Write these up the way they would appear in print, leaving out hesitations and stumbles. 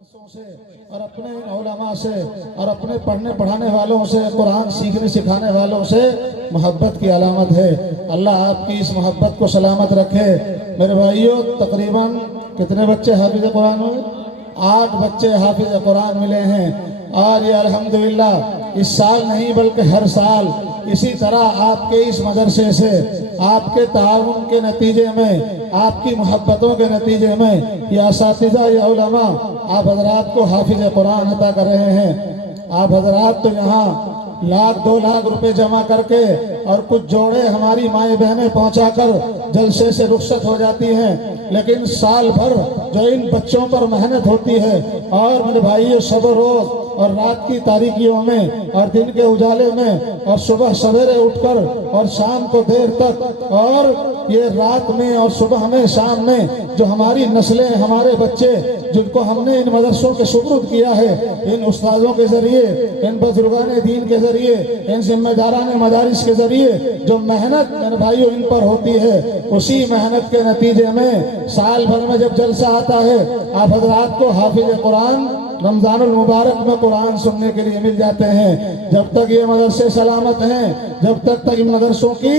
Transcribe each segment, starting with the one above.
مدرسوں سے اور اپنے علماء سے اور اپنے پڑھنے پڑھانے والوں سے، قرآن سیکھنے سکھانے والوں سے محبت کی علامت ہے۔ اللہ آپ کی اس محبت کو سلامت رکھے۔ میرے بھائیوں، تقریباً کتنے بچے حافظ قرآن ہوئے؟ 8 بچے حافظ قرآن ملے ہیں، اور یہ الحمدللہ اس سال نہیں بلکہ ہر سال اسی طرح آپ کے اس مدرسے سے، آپ کے تعاون کے نتیجے میں، آپ کی محبتوں کے نتیجے میں یہ اساتذہ، یہ علماء آپ حضرات کو حافظ قرآن عطا کر رہے ہیں۔ آپ حضرات تو یہاں 1,00,000 2 لاکھ روپے جمع کر کے اور کچھ جوڑے ہماری مائیں بہنیں پہنچا کر جلسے سے رخصت ہو جاتی ہیں، لیکن سال بھر جو ان بچوں پر محنت ہوتی ہے، اور میرے بھائیو شب و روز اور رات کی تاریکیوں میں اور دن کے اجالے میں اور صبح سویرے اٹھ کر اور شام کو دیر تک، اور یہ رات میں اور صبح میں شام میں جو ہماری نسلیں، ہمارے بچے جن کو ہم نے ان مدرسوں کے سپرد کیا ہے، ان استاذوں کے ذریعے، ان بزرگان دین کے ذریعے، ان ذمہ داران مدارس کے ذریعے جو محنت میرے بھائیوں ان پر ہوتی ہے، اسی محنت کے نتیجے میں سال بھر میں جب جلسہ آتا ہے، آپ حضرات کو حافظ قرآن رمضان المبارک میں قرآن سننے کے لیے مل جاتے ہیں۔ جب تک یہ مدرسے سلامت ہیں، جب تک ان مدرسوں کی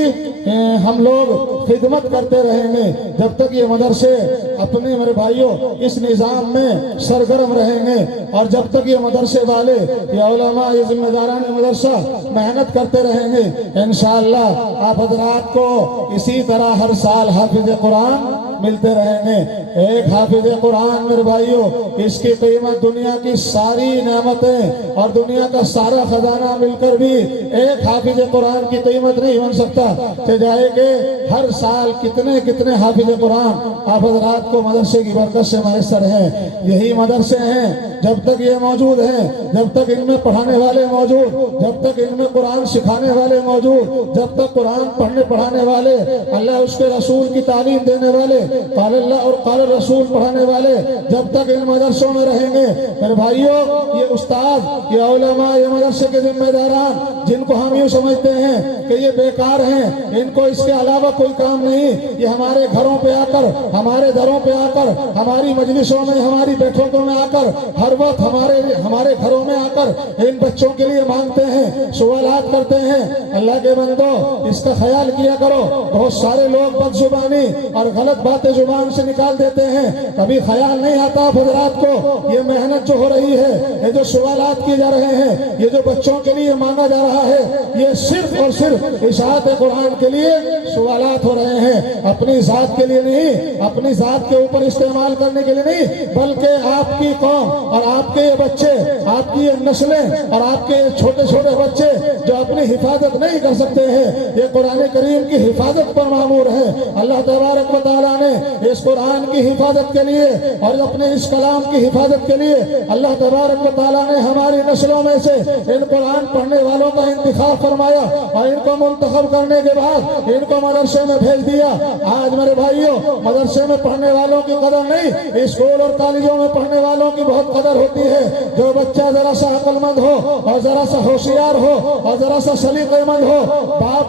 ہم لوگ خدمت کرتے رہیں گے، جب تک یہ مدرسے اپنے میرے بھائیوں اس نظام میں سرگرم رہیں گے، اور جب تک یہ مدرسے والے، یہ علماء، یہ ذمہ داران مدرسہ محنت کرتے رہیں گے، انشاءاللہ آپ حضرات کو اسی طرح ہر سال حافظ قرآن ملتے رہیں گے۔ ایک حافظ قرآن میرے بھائیوں، اس کی قیمت دنیا کی ساری نعمتیں اور دنیا کا سارا خزانہ مل کر بھی ایک حافظ قرآن کی قیمت نہیں بن سکتا۔ جائے کہ ہر سال کتنے کتنے حافظ قرآن آپ حضرات کو مدرسے کی برکت سے میسر ہیں۔ یہی مدرسے ہیں، جب تک یہ موجود ہیں، جب تک ان میں پڑھانے والے موجود، جب تک ان میں قرآن سکھانے والے موجود، جب تک قرآن پڑھنے پڑھانے والے، اللہ اس کے رسول کی تعلیم دینے والے، قال اللہ اور قال رسول پڑھانے والے جب تک ان مدرسوں میں رہیں گے، میرے بھائیوں، یہ استاد، یہ علماء، یہ مدرسے کے ذمہ داران جن کو ہم یوں سمجھتے ہیں کہ یہ بیکار ہیں، ان کو اس کے علاوہ کوئی کام نہیں، یہ ہمارے گھروں پہ آ کر، ہمارے دروں پہ آ کر، ہماری مجلسوں میں، ہماری بیٹھکوں میں آ کر، ہر وقت ہمارے گھروں میں آ کر ان بچوں کے لیے مانگتے ہیں، سوالات کرتے ہیں۔ اللہ کے بندو، اس کا خیال کیا کرو، بہت سارے لوگ بد زبانی اور غلط باتیں زبان سے نکال دیتے ہیں، کبھی خیال نہیں آتا آپ حضرات کو یہ محنت جو ہو رہی ہے، یہ جو سوالات کیے جا رہے ہیں، یہ جو بچوں کے لیے مانگا جا رہا ہے، یہ صرف اور صرف اشاعت قرآن کے لیے سوالات ہو رہے ہیں، اپنی ذات کے لیے نہیں، اپنی ذات کے اوپر استعمال کرنے کے لیے نہیں، بلکہ آپ کی قوم اور آپ کے یہ بچے، آپ کی یہ نسلیں اور آپ کے چھوٹے چھوٹے بچے جو اپنی حفاظت نہیں کر سکتے ہیں، یہ قرآن کریم کی حفاظت پر معمور ہے۔ اللہ تبارک و تعالیٰ نے اس قرآن کی حفاظت کے لیے اور اپنے اس کلام کی حفاظت کے لیے اللہ تبارک و تعالیٰ نے ہماری نسلوں میں سے ان قرآن پڑھنے والوں کا انتخاب فرمایا، اور ان کو منتخب کرنے کے بعد ان کو مدرسے میں بھیج دیا۔ آج میرے بھائیوں، مدرسے میں پڑھنے والوں کی قدر نہیں، اسکول اور کالجوں میں پڑھنے والوں کی بہت قدر ہوتی ہے۔ جو بچہ ذرا سا عقل مند ہو اور ذرا سا ہوشیار ہو اور ذرا سا سلیقہ مند ہو،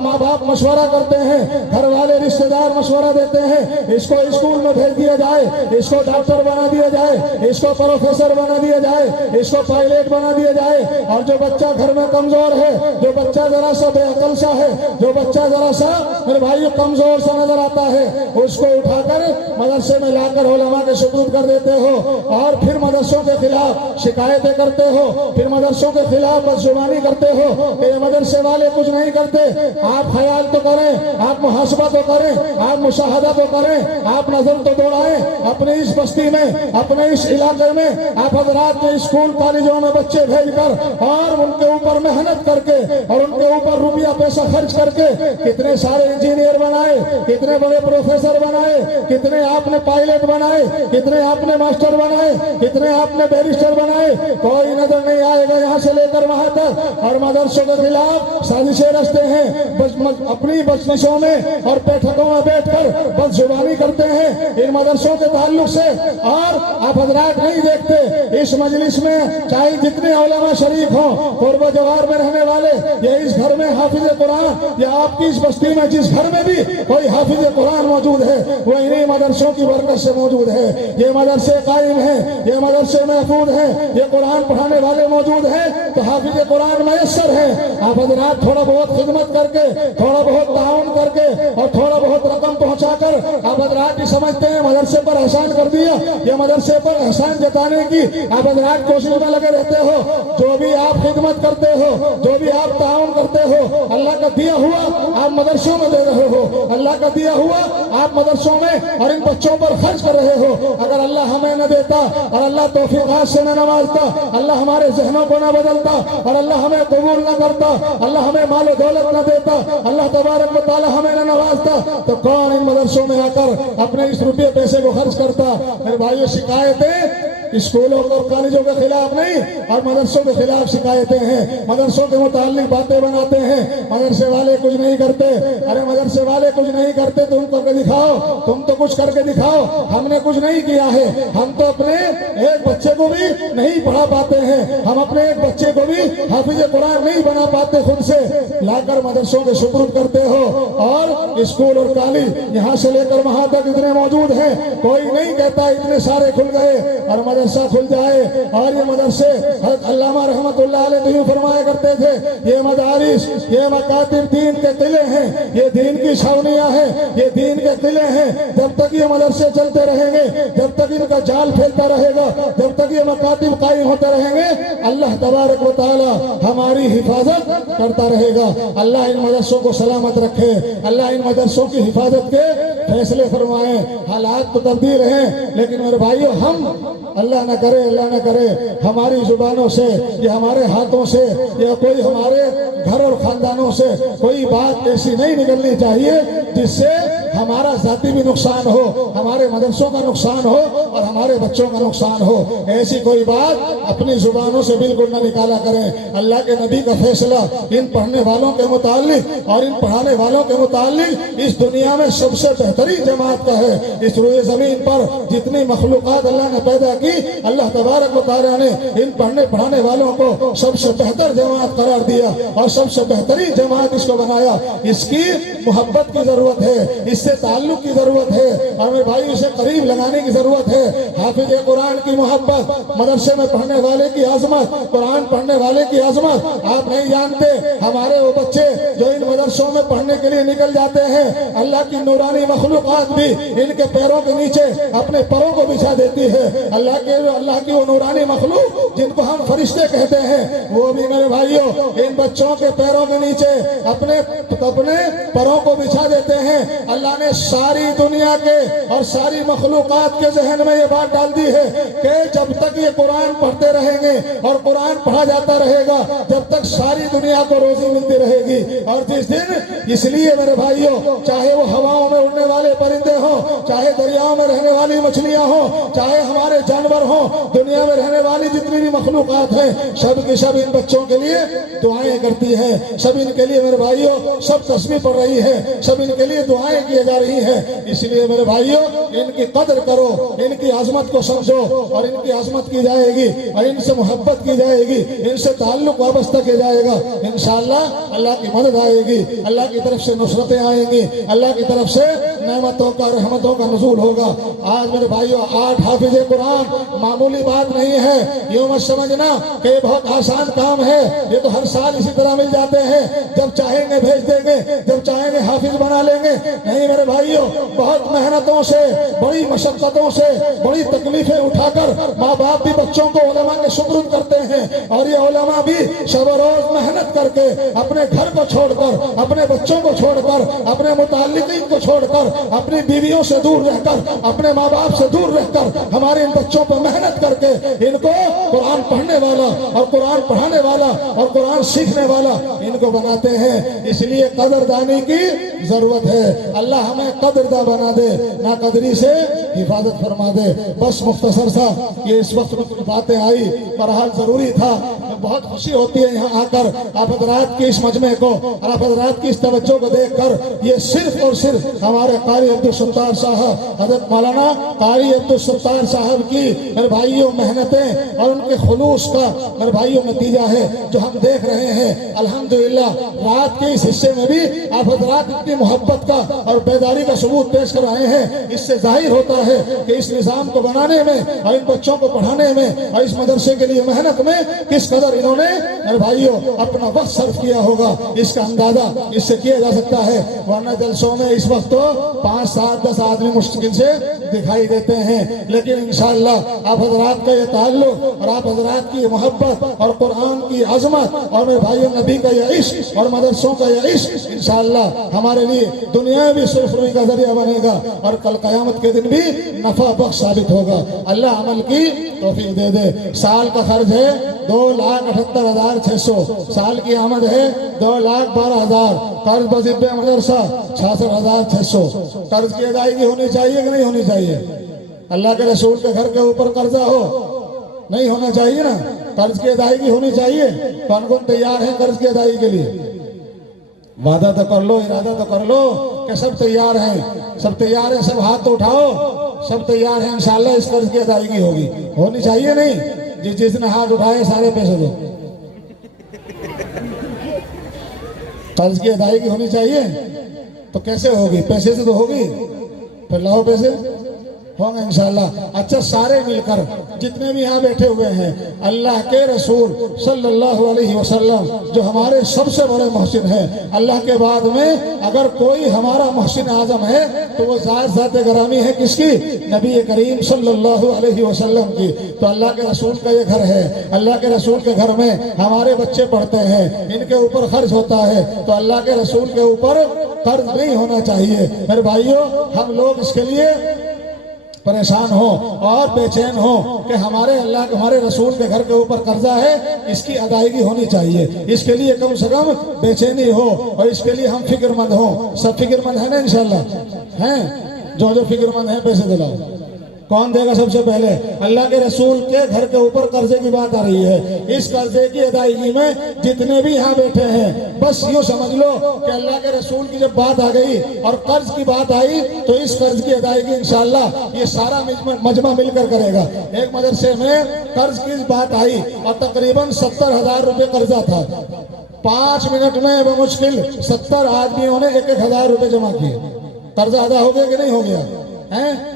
ماں باپ مشورہ کرتے ہیں، گھر والے رشتہ دار مشورہ دیتے ہیں، اس کو اسکول میں بھیج دیا جائے، اس کو ڈاکٹر بنا دیا جائے، اس کو پروفیسر بنا دیا جائے، اس کو پائلٹ بنا دیا جائے۔ اور جو بچہ گھر میں کمزور ہے، جو بچہ ذرا سا بے عقل سا ہے، جو بچہ ذرا سا میرے بھائی کمزور سا نظر آتا ہے، اس کو اٹھا کر مدرسے میں لا کر علماء کے سپرد کر دیتے ہو، اور پھر مدرسوں کے خلاف شکایتیں کرتے ہو، پھر مدرسوں کے خلاف بدزبانی کرتے ہو کہ یہ مدرسے والے کچھ نہیں کرتے۔ آپ خیال تو کریں، آپ محاسبہ تو کریں، آپ مشاہدہ تو کریں، آپ نظر تو دوڑائیں اپنے اس بستی میں، اپنے اس علاقے میں۔ آپ حضرات نے اسکول کالجوں میں بچے بھیج کر اور ان کے اوپر محنت کر کے اور ان کے اوپر روپیہ پیسہ خرچ کر کے کتنے سارے انجینئر بنائے، کتنے بڑے پروفیسر بنائے، کتنے آپ نے پائلٹ بنائے، کتنے آپ نے ماسٹر بنائے، کتنے آپ نے بیرسٹر بنائے۔ کوئی نظر نہیں آئے گا یہاں سے لے کر وہاں تک، اور مدرسوں کے خلاف سازشیں رچتے ہیں، اپنی مجلسوں میں اور بیٹھکوں میں بیٹھ کر بد زبانی کرتے ہیں ان مدرسوں کے تعلق سے، اور آپ حضرات نہیں دیکھتے اس مجلس میں چاہے جتنے علماء شریک ہوں، قرب و جوار میں رہنے والے، یا اس گھر میں حافظ قرآن، یا آپ کی اس بستی میں جس گھر میں بھی کوئی حافظ قرآن موجود ہے وہ انہی مدرسوں کی برکت سے موجود ہے۔ یہ مدرسے قائم ہیں، یہ مدرسے محفوظ ہیں، یہ قرآن پڑھانے والے موجود ہیں تو حافظ قرآن میسر ہے۔ آپ حضرات تھوڑا بہت خدمت کر کے، تھوڑا بہت تعاون کر کے اور تھوڑا بہت رقم پہنچا کر آپ حضرات بھی سمجھتے ہیں مدرسے پر احسان کر دیا، یہ مدرسے پر احسان جتانے کی آپ حضرات کوشش میں لگے رہتے ہو۔ جو بھی آپ خدمت کرتے ہو، جو بھی آپ تعاون کرتے ہو، اللہ کا دیا ہوا آپ مدرسوں میں دے رہے ہو، اللہ کا دیا ہوا آپ مدرسوں میں اور ان بچوں پر خرچ کر رہے ہو۔ اگر اللہ ہمیں نہ دیتا اور اللہ توفیقات سے نہ نوازتا، اللہ ہمارے ذہنوں کو نہ بدلتا اور اللہ ہمیں قبول نہ کرتا، اللہ ہمیں مال و دولت نہ دیتا، اللہ تبارک و تعالی ہمیں نہ نوازتا، تو کون ان مدرسوں میں آ کر اپنے اس روپے پیسے کو خرچ کرتا؟ میرے بھائیو، شکایتیں اسکولوں اور کالجوں کے خلاف نہیں اور مدرسوں کے خلاف شکایتیں ہیں۔ مدرسوں کے متعلق باتیں بناتے ہیں، مدرسے والے کچھ نہیں کرتے۔ ارے مدرسے والے کچھ نہیں کرتے، تم کر کے دکھاؤ، تم تو کچھ کر کے دکھاؤ۔ ہم نے کچھ نہیں کیا ہے، ہم تو اپنے ایک بچے کو بھی نہیں پڑھا پاتے ہیں، ہم اپنے ایک بچے کو بھی حافظ قرآن نہیں بنا پاتے، خود سے لا کر مدرسوں کے سپرد کرتے ہو۔ اور اسکول اور کالج یہاں سے لے کر وہاں تک اتنے موجود ہیں، کوئی نہیں کہتا اتنے سارے کھل گئے اور مدرسہ کھل جائے۔ اور یہ مدرسے حضرت علامہ رحمت اللہ علیہ یوں فرمایا کرتے تھے، یہ مدارس، یہ مکاتب دین کے قلعے ہیں، یہ دین کی چھاونیاں ہیں، یہ دین کے قلعے ہیں۔ جب تک یہ مدرسے چلتے رہیں گے، جب تک ان کا جال پھیلتا رہے گا، جب تک یہ مکاتب قائم ہوتے رہیں گے، اللہ تبارک و تعالی ہماری حفاظت کرتا رہے گا۔ اللہ ان مدرسوں کو سلامت رکھے، اللہ ان مدرسوں کی حفاظت کے فیصلے فرمائیں۔ حالات تو تبدیل ہیں لیکن میرے بھائیو، ہم اللہ نہ کرے، اللہ نہ کرے ہماری زبانوں سے یا ہمارے ہاتھوں سے یا کوئی ہمارے گھر اور خاندانوں سے کوئی بات ایسی نہیں نکلنی چاہیے جس سے ہمارا ذاتی بھی نقصان ہو، ہمارے مدرسوں کا نقصان ہو اور ہمارے بچوں کا نقصان ہو۔ ایسی کوئی بات اپنی زبانوں سے بالکل نہ نکالا کریں۔ اللہ کے نبی کا فیصلہ ان پڑھنے والوں کے متعلق اور ان پڑھانے والوں کے متعلق اس دنیا میں سب سے بہترین جماعت کا ہے۔ اس روئے زمین پر جتنی مخلوقات اللہ نے پیدا کی، اللہ تبارک و تعالیٰ نے ان پڑھنے پڑھانے والوں کو سب سے بہتر جماعت قرار دیا اور سب سے بہترین جماعت اس کو بنایا۔ اس کی محبت کی ضرورت ہے، اس سے تعلق کی ضرورت ہے اور میرے بھائی اسے قریب لگانے کی ضرورت ہے۔ حافظ قرآن کی محبت، مدرسے میں پڑھنے والے کی عظمت، قرآن پڑھنے والے کی عظمت آپ نہیں جانتے۔ ہمارے وہ بچے جو ان مدرسوں میں پڑھنے کے لیے نکل جاتے ہیں، اللہ کی نورانی مخلوقات بھی ان کے پیروں کے نیچے اپنے پروں کو بچھا دیتی ہے۔ اللہ کی وہ نورانی مخلوق جن کو ہم فرشتے کہتے ہیں، وہ بھی میرے بھائیوں ان بچوں کے پیروں کے نیچے اپنے پروں کو بچھا دیتے ہیں۔ اللہ نے ساری دنیا کے اور ساری مخلوقات کے ذہن میں یہ بات ڈال دی ہے کہ جب تک یہ قرآن پڑھتے رہیں گے اور قرآن پڑھا جاتا رہے گا، جب تک ساری دنیا کو روزی ملتی رہے گی۔ اور جس دن، اس لیے میرے بھائیوں، چاہے وہ ہواؤں میں اڑنے والے پرندے ہوں، چاہے دریاؤں میں رہنے والی مچھلیاں ہوں، چاہے ہمارے جانور ہوں، دنیا میں رہنے والی جتنی بھی مخلوقات ہیں، سب کی سب ان بچوں کے لیے دعائیں کرتی ہیں، سب ان کے لیے میرے بھائیوں سب تسبیح پڑھ رہی ہے، سب ان کے لیے دعائیں کی جا رہی ہیں۔ اس لیے میرے بھائیوں ان کی قدر کرو، ان کی عظمت کو سمجھو اور ان کی عظمت کی جائے گی اور ان سے محبت کی جائے گی، ان سے تعلق وابستہ کیا جائے گا۔ انشاءاللہ اللہ کی مدد آئے گی، اللہ کی طرف سے نصرتیں آئیں گی، اللہ کی طرف سے نعمتوں کا رحمتوں کا نزول ہوگا۔ آج میرے بھائیوں 8 حافظ قرآن معمولی بات نہیں ہے، یوں مت سمجھنا کہ یہ بہت آسان کام ہے، یہ تو ہر سال اسی طرح مل جاتے ہیں، جب چاہیں گے بھیج دیں گے، جب چاہیں گے حافظ بنا لیں گے۔ نہیں میرے بھائیوں، بہت محنتوں سے، بڑی مشقتوں سے، بڑی تکلیفیں اٹھا کر ماں باپ بھی بچوں کو علماء کے سپرد کرتے ہیں اور یہ علماء بھی شب و روز محنت کر کے اپنے گھر کو چھوڑ کر، اپنے بچوں کو چھوڑ کر، اپنے متعلقین کو چھوڑ کر، اپنی بیویوں سے دور رہ کر، اپنے ماں باپ سے دور رہ کر ہمارے ان بچوں پر محنت کر کے ان کو قرآن پڑھنے والا اور قرآن پڑھانے والا اور قرآن سیکھنے والا ان کو بناتے ہیں۔ اس لیے قدردانی کی ضرورت ہے۔ اللہ ہمیں قدرداں بنا دے، نا قدری سے حفاظت فرما دے۔ بس مختصر سا یہ اس وقت باتیں آئی، بہرحال ضروری تھا بہت خوشی ہوتی ہے یہاں آ کر آپ حضرات کی اس مجمع کو اور آپ حضرات کی اس توجہ کو دیکھ کر۔ یہ صرف اور صرف ہمارے قاری عبدالستار صاحب حضرت مولانا قاری عبدالستار صاحب کی میرے بھائیوں محنتیں اور ان کے خلوص کا میرے بھائیوں نتیجہ ہے جو ہم دیکھ رہے ہیں۔ الحمدللہ رات کے اس حصے میں بھی آپ حضرات اتنی محبت کا اور بیداری کا ثبوت پیش کر آئے ہیں۔ اس سے ظاہر ہوتا ہے کہ اس نظام کو بنانے میں اور ان بچوں کو پڑھانے میں اور اس مدرسے کے لیے محنت میں کس قدر انہوں نے میرے بھائیوں اپنا وقت صرف کیا ہوگا، اس کا اندازہ اس سے کیا جا سکتا ہے۔ ورنہ جلسوں میں اس وقت تو 5 7 10 آدمی مشکل سے دکھائی دیتے ہیں، لیکن انشاءاللہ آپ حضرات کا یہ تعلق اور آپ حضرات کی محبت اور قرآن کی عظمت اور میرے بھائیوں نبی کا یہ عشق اور مدرسوں کا یہ عشق انشاءاللہ ہمارے لیے دنیا میں بھی سرخروئی کا ذریعہ بنے گا اور کل قیامت کے دن بھی نفع بخش ثابت ہوگا۔ اللہ عمل کی توفیق دے دے۔ سال کا خرچ ہے 2,78,600، سال کی آمد ہے 2,12,000، قرض بذب مدرسہ 66,600۔ قرض کی ادائیگی ہونی چاہیے کہ نہیں ہونی چاہیے؟ اللہ کے رسول کے گھر کے اوپر قرضہ ہو نہیں ہونا چاہیے نا؟ قرض کی ادائیگی ہونی چاہیے۔ کون کون تیار ہیں قرض کی ادائیگی کے لیے؟ وعدہ تو کر لو، ارادہ تو کر لو کہ سب تیار ہیں، سب تیار ہیں، سب ہاتھ تو اٹھاؤ، سب تیار ہیں انشاءاللہ اس قرض کی ادائیگی ہوگی، ہونی چاہیے نہیں؟ جس نے ہاتھ اٹھائے سارے پیسے دو۔ قرض کی ادائیگی ہونی چاہیے تو کیسے ہوگی؟ پیسے سے تو ہوگی، پھر لاؤ پیسے، ہوں گے انشاءاللہ۔ اچھا سارے مل کر جتنے بھی یہاں بیٹھے ہوئے ہیں اللہ کے رسول صلی اللہ علیہ وسلم جو ہمارے سب سے بڑے محسن ہیں، اللہ کے بعد میں اگر کوئی ہمارا محسن اعظم ہے تو وہ ذات گرامی ہے کس کی؟ نبی کریم صلی اللہ علیہ وسلم کی۔ تو اللہ کے رسول کا یہ گھر ہے، اللہ کے رسول کے گھر میں ہمارے بچے پڑھتے ہیں، ان کے اوپر خرچ ہوتا ہے، تو اللہ کے رسول کے اوپر قرض نہیں ہونا چاہیے۔ میرے بھائیوں ہم لوگ اس کے لیے پریشان ہو اور بے چین ہو کہ ہمارے اللہ ہمارے رسول کے گھر کے اوپر قرضہ ہے، اس کی ادائیگی ہونی چاہیے، اس کے لیے کم سے کم بے چینی ہو اور اس کے لیے ہم فکر مند ہوں۔ سب فکر مند ہیں نا انشاءاللہ؟ ہیں جو فکر مند ہیں پیسے دلاؤ۔ کون دے گا سب سے پہلے؟ اللہ کے رسول کے گھر کے اوپر قرضے کی بات آ رہی ہے، اس قرضے کی ادائیگی میں جتنے بھی یہاں بیٹھے ہیں بس یوں سمجھ لو کہ اللہ کے رسول کی جب بات آ گئی اور قرض کی بات آئی تو اس قرض کی ادائیگی انشاءاللہ یہ سارا مجمع مل کر کرے گا۔ ایک مدرسے میں قرض کی بات آئی اور تقریباً 70,000 روپے قرضہ تھا، 5 منٹ میں بمشکل 70 آدمیوں نے 1,000 روپے جمع کیے۔ قرضہ ادا ہو گیا کہ نہیں ہو گیا؟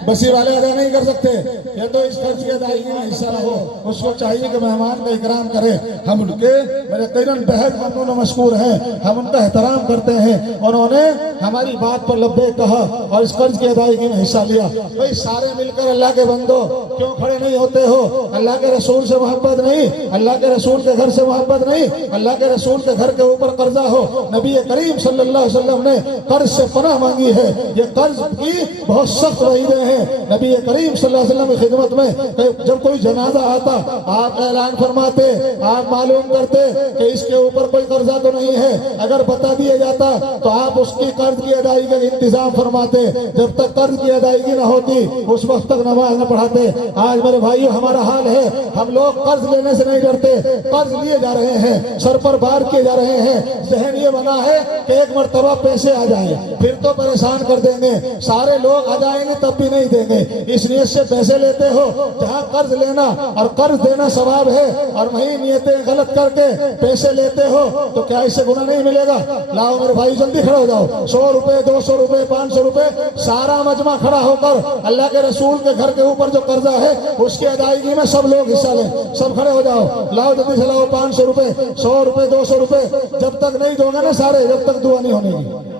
بسی والے ادا نہیں کر سکتے، یہ تو اس قرض کی ادائیگی میں حصہ رہو۔ اس کو چاہیے کہ مہمان کا اکرام کرے، ہم ان کے میرے قیرن بہت ممنون و مشکور ہیں، ہم ان کا احترام کرتے ہیں، انہوں نے ہماری بات پر لبیک کہا اور اس قرض کی ادائیگی میں حصہ لیا۔ بھئی سارے مل کر اللہ کے بندو کیوں کھڑے نہیں ہوتے ہو؟ اللہ کے رسول سے محبت نہیں، اللہ کے رسول کے گھر سے محبت نہیں، اللہ کے رسول کے گھر کے اوپر قرضہ ہو۔ نبی کریم صلی اللہ علیہ وسلم نے قرض سے پناہ مانگی ہے، یہ قرض کی بہت سخت وعیدیں ہیں۔ نبی کریم صلی اللہ علیہ وسلم کی خدمت میں جب کوئی جنازہ آتا آپ اعلان فرماتے، آپ معلوم کرتے کہ اس کے اوپر کوئی قرضہ تو نہیں ہے، اگر بتا دیا جاتا تو آپ اس کی قرض کی ادائیگی کا انتظام فرماتے، جب تک قرض کی ادائیگی نہ ہوتی اس وقت تک نماز نہ پڑھاتے۔ آج میرے بھائیو ہمارا حال ہے، ہم لوگ قرض لینے سے نہیں ڈرتے، قرض لیے جا رہے ہیں، سر پر بار کیے جا رہے ہیں، ذہن یہ بنا ہے کہ ایک مرتبہ پیسے آ جائیں پھر تو پریشان کر دیں گے، سارے لوگ آ جائیں گے تب بھی نہیں دیں گے، اس نیت سے پیسے لیتے ہو۔ جہاں قرض لینا اور قرض دینا ثواب ہے اور وہی نیتیں غلط کر کے پیسے لیتے ہو تو کیا اس سے گناہ نہیں ملے گا؟ لاؤ میرے بھائی جلدی کھڑے ہو جاؤ، 100 روپے 200 روپے 500 روپے سارا مجمع کھڑا ہو کر اللہ کے رسول کے گھر کے اوپر جو قرضہ ہے اس کی ادائیگی میں سب لوگ حصہ لیں، سب کھڑے ہو جاؤ، لاؤ جلدی سے لاؤ 500 روپے 100 روپے 200 روپے، جب تک نہیں دو گے نا سارے جب تک دعا نہیں ہونے گی۔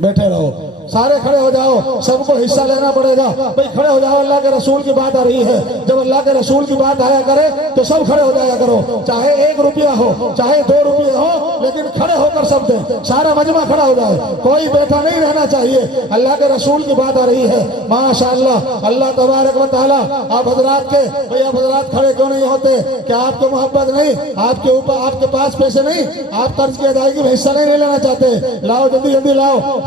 بیٹھے رہو، سارے کھڑے ہو جاؤ، سب کو حصہ لینا پڑے گا۔ بھئی کھڑے ہو جاؤ، اللہ کے رسول کی بات آ رہی ہے، جب اللہ کے رسول کی بات آیا کرے تو سب کھڑے ہو جایا کرو، چاہے 1 روپیہ ہو چاہے 2 روپیے ہو، لیکن کھڑے ہو کر سب دیں، سارا مجمع کھڑا ہو جائے، کوئی بیٹھا نہیں رہنا چاہیے۔ اللہ کے رسول کی بات آ رہی ہے، ماشاءاللہ اللہ تبارک و تعالیٰ آپ حضرات کے بھئی آپ حضرات کھڑے کیوں نہیں ہوتے؟ کیا آپ کو محبت نہیں؟ آپ کے اوپر آپ کے پاس پیسے نہیں؟ آپ قرض کی ادائیگی میں حصہ نہیں لینا چاہتے؟ لاؤ جلدی جلدی لاؤ،